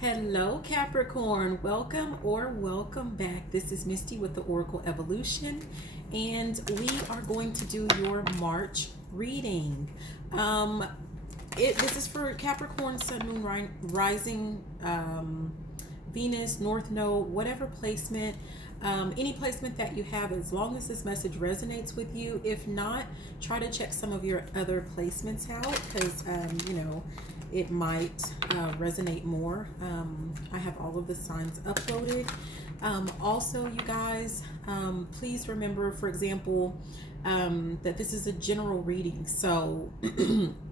Hello, Capricorn. Welcome or welcome back. This is Misty with the Oracle Evolution, and we are going to do your March reading. This is for Capricorn, Sun, Moon, Rising, Venus, North Node, whatever placement, any placement that you have, as long as this message resonates with you. If not, try to check some of your other placements out because, it might resonate more. I have all of the signs uploaded. Also, you guys, please remember, for example, that this is a general reading. So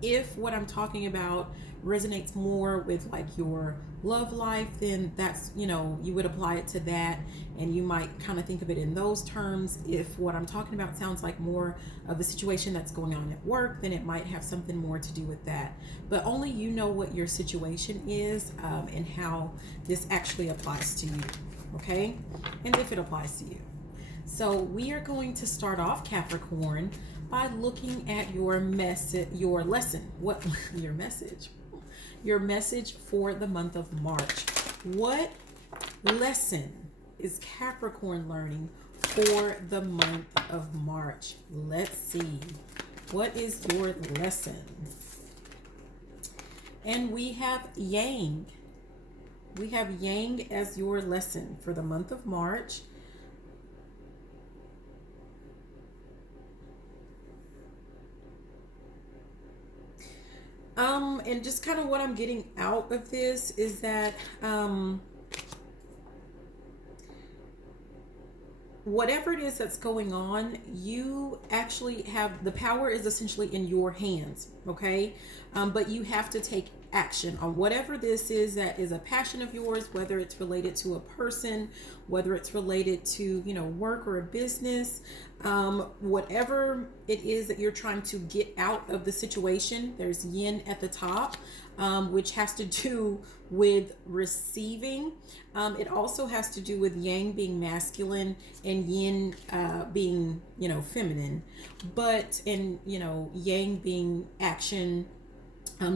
if what I'm talking about resonates more with like your love life, then that's, you would apply it to that, and you might kind of think of it in those terms. If what I'm talking about sounds like more of a situation that's going on at work, then it might have something more to do with that. But only you know what your situation is, and how this actually applies to you, okay? And if it applies to you. So we are going to start off, Capricorn, by looking at your lesson. What your message? Your message for the month of March. What lesson is Capricorn learning for the month of March? Let's see. What is your lesson? And we have Yang. We have Yang as your lesson for the month of March. And just kind of what I'm getting out of this is that whatever it is that's going on, you actually have the power is essentially in your hands, okay? But you have to take action on whatever this is that is a passion of yours, whether it's related to a person, whether it's related to, work or a business, whatever it is that you're trying to get out of the situation. There's yin at the top, which has to do with receiving. It also has to do with yang being masculine and yin being, feminine, but yang being action,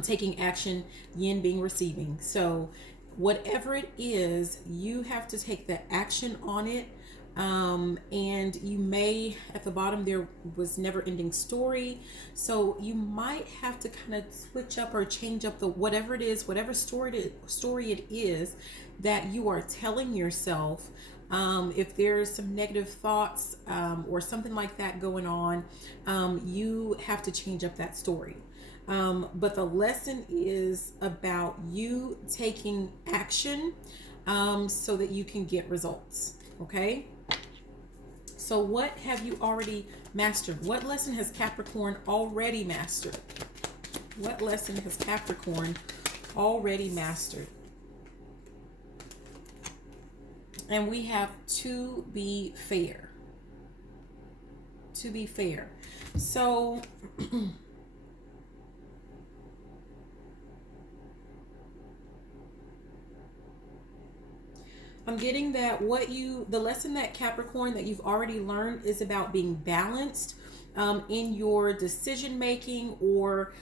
taking action, yin being receiving. So whatever it is, you have to take the action on it. And you may, at the bottom there was never ending story, so you might have to kind of switch up or change up the whatever it is, whatever story it is that you are telling yourself. If there's some negative thoughts or something like that going on, you have to change up that story. But the lesson is about you taking action so that you can get results. Okay? So what have you already mastered? What lesson has Capricorn already mastered? What lesson has Capricorn already mastered? And we have to be fair. To be fair. So I'm getting that the lesson that Capricorn that you've already learned is about being balanced in your decision making, or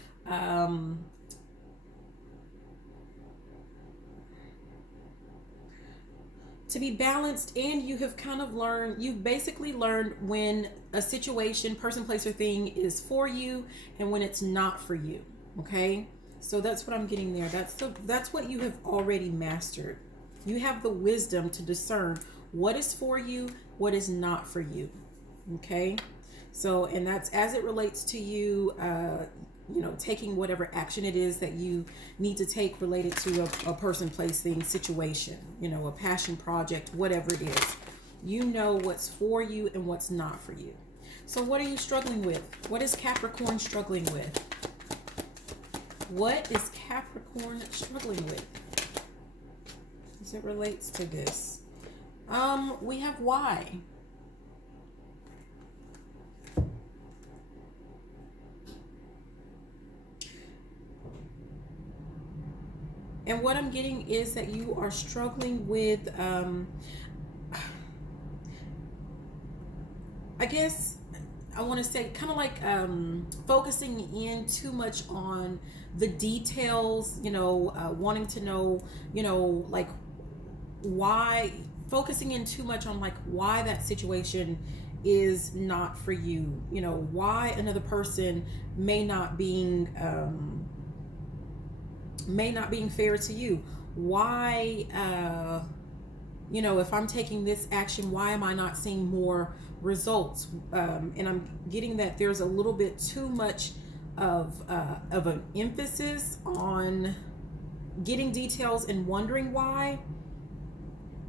to be balanced. And you have kind of you've basically learned when a situation, person, place, or thing is for you and when it's not for you. Okay, so that's what I'm getting there. That's what you have already mastered. You have the wisdom to discern what is for you, what is not for you. Okay? So, and that's as it relates to you, taking whatever action it is that you need to take related to a person, place, thing, situation, a passion project, whatever it is. You know what's for you and what's not for you. So what are you struggling with? What is Capricorn struggling with? What is Capricorn struggling with as it relates to this? We have why. And what I'm getting is that you are struggling with, I guess, I want to say kind of like focusing in too much on the details, wanting to know, like why, focusing in too much on like why that situation is not for you, why another person may not being fair to you, why if I'm taking this action, why am I not seeing more results? And I'm getting that there's a little bit too much of an emphasis on getting details and wondering why.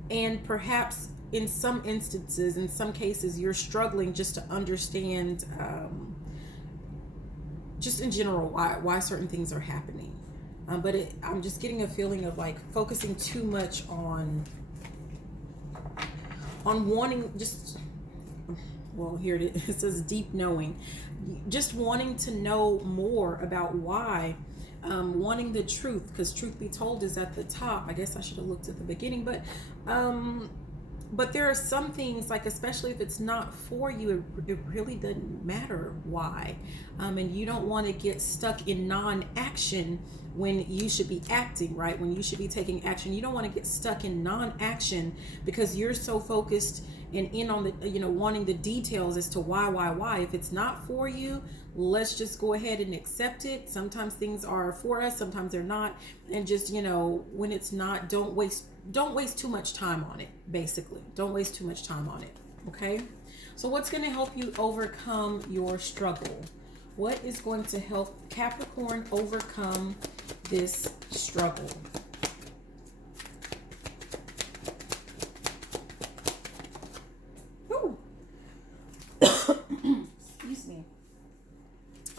And perhaps in some instances, in some cases, you're struggling just to understand, just in general, why certain things are happening. But I'm just getting a feeling of like focusing too much on wanting just, well, here it is. It says deep knowing, just wanting to know more about why, wanting the truth, because truth be told is at the top. I guess I should have looked at the beginning, but there are some things, like especially if it's not for you, it really doesn't matter why, and you don't want to get stuck in non-action when you should be acting, right? When you should be taking action. You don't want to get stuck in non-action because you're so focused and in on the, wanting the details as to why. If it's not for you, let's just go ahead and accept it. Sometimes things are for us, sometimes they're not. And just, when it's not, don't waste too much time on it, basically. Don't waste too much time on it, okay? So what's going to help you overcome your struggle? What is going to help Capricorn overcome this struggle? Woo. Excuse me.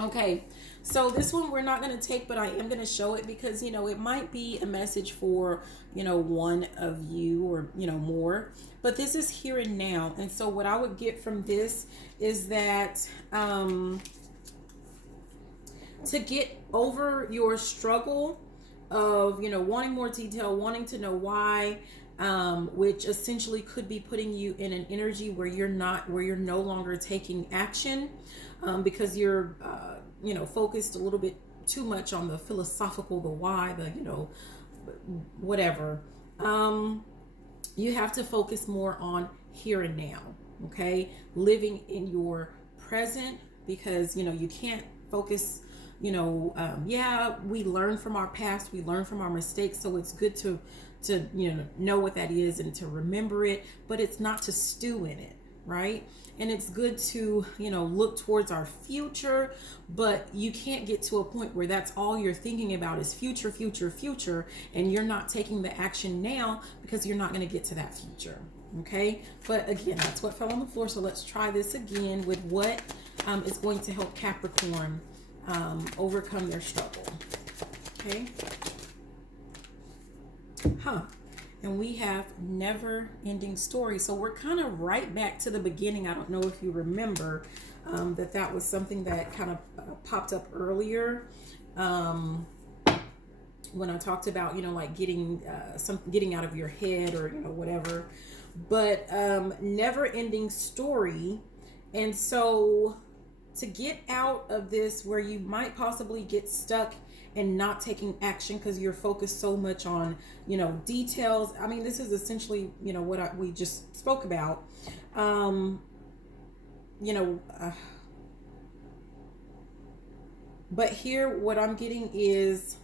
Okay, so this one we're not going to take, but I am going to show it because, it might be a message for, one of you or, more. But this is here and now. And so what I would get from this is that to get over your struggle of, wanting more detail, wanting to know why, which essentially could be putting you in an energy where you're no longer taking action, because you're, focused a little bit too much on the philosophical, the why, the, whatever. You have to focus more on here and now, okay? Living in your present, because, you can't focus, yeah, we learn from our past, we learn from our mistakes, so it's good to know what that is and to remember it, but it's not to stew in it, right? And it's good to, look towards our future, but you can't get to a point where that's all you're thinking about is future, and you're not taking the action now because you're not going to get to that future, okay? But again, that's what fell on the floor, so let's try this again with what is going to help Capricorn overcome their struggle, okay? And we have never ending story. So we're kind of right back to the beginning. I don't know if you remember that was something that kind of popped up earlier when I talked about, like getting out of your head or, whatever, but never ending story. And so to get out of this where you might possibly get stuck and not taking action because you're focused so much on, details. I mean, this is essentially, what we just spoke about. But here, what I'm getting is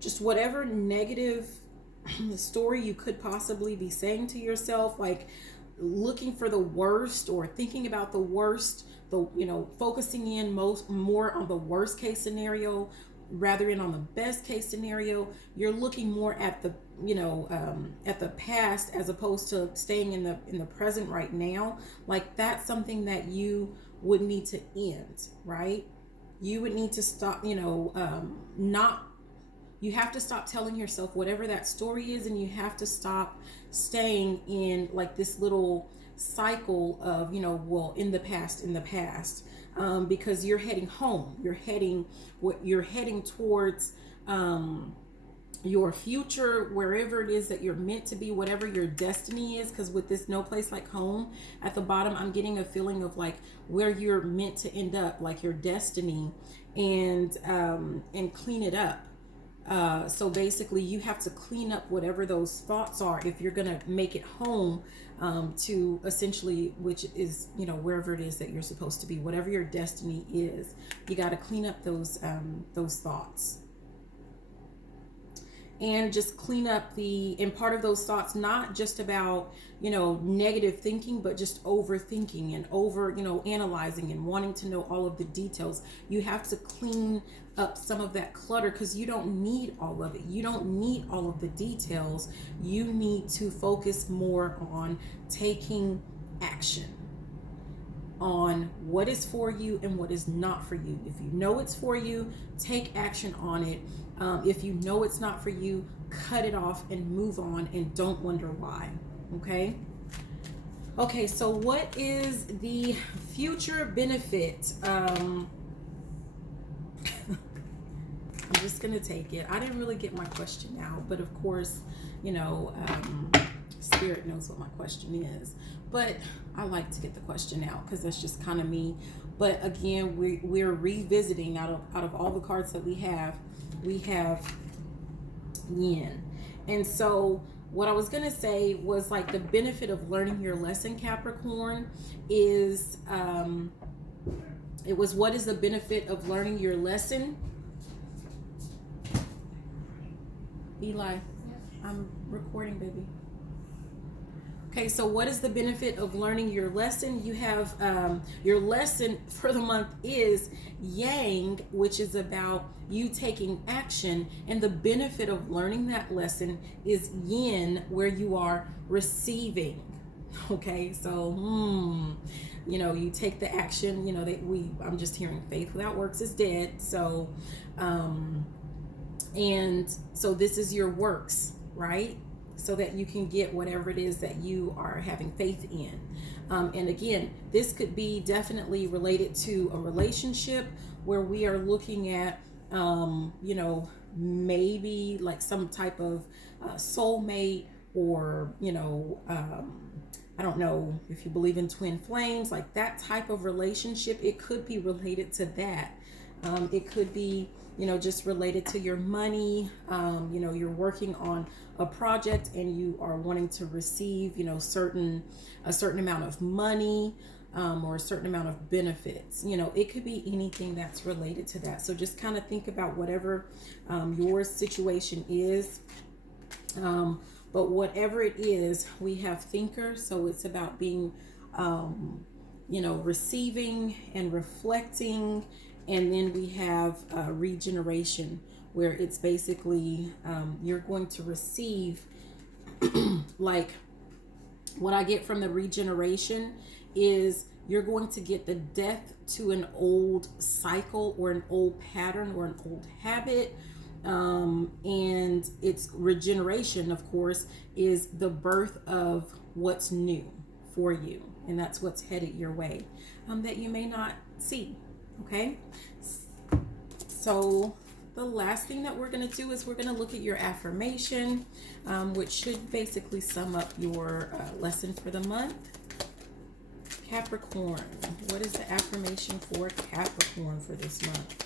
just whatever negative story you could possibly be saying to yourself, like looking for the worst or thinking about the worst, focusing in more on the worst case scenario rather than on the best case scenario. You're looking more at the at the past as opposed to staying in the present right now. Like that's something that you would need to end, right? You would need to stop, you have to stop telling yourself whatever that story is, and you have to stop staying in like this little cycle of, in the past, because you're heading home. You're heading towards your future, wherever it is that you're meant to be, whatever your destiny is. Because with this no place like home at the bottom, I'm getting a feeling of like where you're meant to end up, like your destiny, and clean it up. So basically you have to clean up whatever those thoughts are if you're going to make it home, to essentially, which is, you know, wherever it is that you're supposed to be, whatever your destiny is, you got to clean up those thoughts. And just clean up and part of those thoughts, not just about, you know, negative thinking, but just overthinking and analyzing and wanting to know all of the details. You have to clean up some of that clutter, because you don't need all of it. You don't need all of the details. You need to focus more on taking action on what is for you and what is not for you. If you know it's for you, take action on it. If you know it's not for you, cut it off and move on, and don't wonder why. Okay, so what is the future benefit? I'm just gonna take it. I didn't really get my question out, but of course, you know, Spirit knows what my question is. But I like to get the question out because that's just kind of me. But again, we're revisiting out of all the cards that we have yin. And so what I was going to say was like the benefit of learning your lesson, Capricorn, is what is the benefit of learning your lesson? Eli, I'm recording, baby. Okay, so what is the benefit of learning your lesson? You have your lesson for the month is Yang, which is about you taking action. And the benefit of learning that lesson is Yin, where you are receiving. Okay, so, you know, you take the action, you know, I'm just hearing faith without works is dead. So, and so this is your works, right? So that you can get whatever it is that you are having faith in. And again, this could be definitely related to a relationship where we are looking at, you know, maybe like some type of soulmate, or, you know, I don't know if you believe in twin flames, like that type of relationship. It could be related to that. It could be, you know, just related to your money. You know, you're working on a project and you are wanting to receive, you know, a certain amount of money, or a certain amount of benefits. You know, it could be anything that's related to that. So just kind of think about whatever your situation is. But whatever it is, we have thinker. So it's about being, you know, receiving and reflecting. And then we have regeneration, where it's basically you're going to receive, like what I get from the regeneration is you're going to get the death to an old cycle or an old pattern or an old habit. And it's regeneration, of course, is the birth of what's new for you. And that's what's headed your way, that you may not see. Okay, so the last thing that we're going to do is we're going to look at your affirmation, which should basically sum up your lesson for the month. Capricorn, what is the affirmation for Capricorn for this month?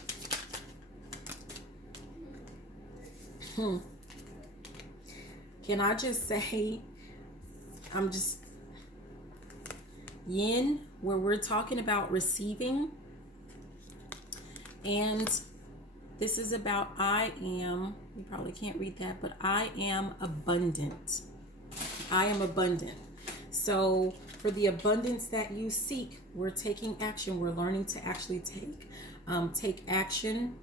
Can I just say, I'm just yin, where we're talking about receiving. And this is about you probably can't read that, but I am abundant. I am abundant. So for the abundance that you seek, we're taking action. We're learning to actually take action.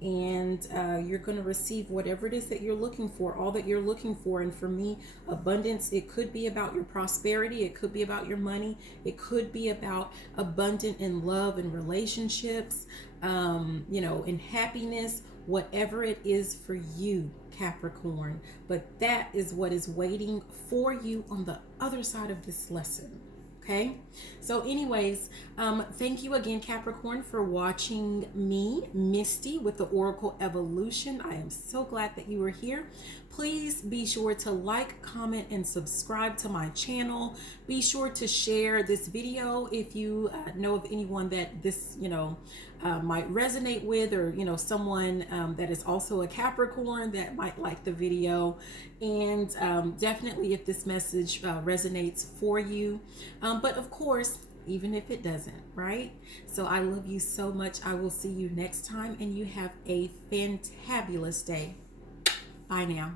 And you're going to receive whatever it is that you're looking for, all that you're looking for. And for me, abundance, it could be about your prosperity. It could be about your money. It could be about abundant in love and relationships, you know, in happiness, whatever it is for you, Capricorn. But that is what is waiting for you on the other side of this lesson. Okay, so anyways, thank you again, Capricorn, for watching me, Misty, with the Oracle Evolution. I am so glad that you were here. Please be sure to like, comment, and subscribe to my channel. Be sure to share this video if you know of anyone that this, might resonate with, or, someone that is also a Capricorn that might like the video. And definitely if this message resonates for you. But of course, even if it doesn't, right? So I love you so much. I will see you next time, and you have a fantabulous day. Bye now.